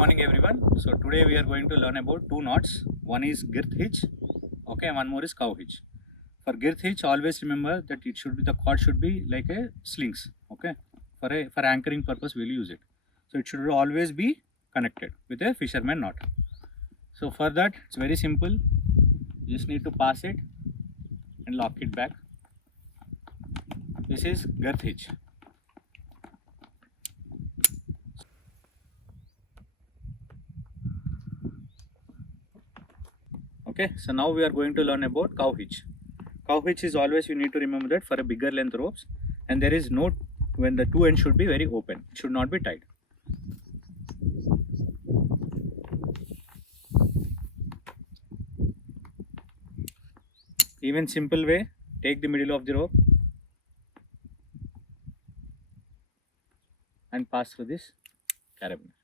morning everyone. So today we are going to learn about two knots. One is Girth Hitch, okay, and one more is Cow Hitch. For Girth Hitch, always remember that the cord should be like a slings, okay. For anchoring purpose we will use it. So it should always be connected with a fisherman knot. So for that it's very simple. You just need to pass it and lock it back. This is Girth Hitch. Okay, so now we are going to learn about Cow Hitch. Cow hitch is always, you need to remember that, for a bigger length ropes, and there is no, when the two ends should be very open, it should not be tied. Even simple way, take the middle of the rope and pass through this carabiner.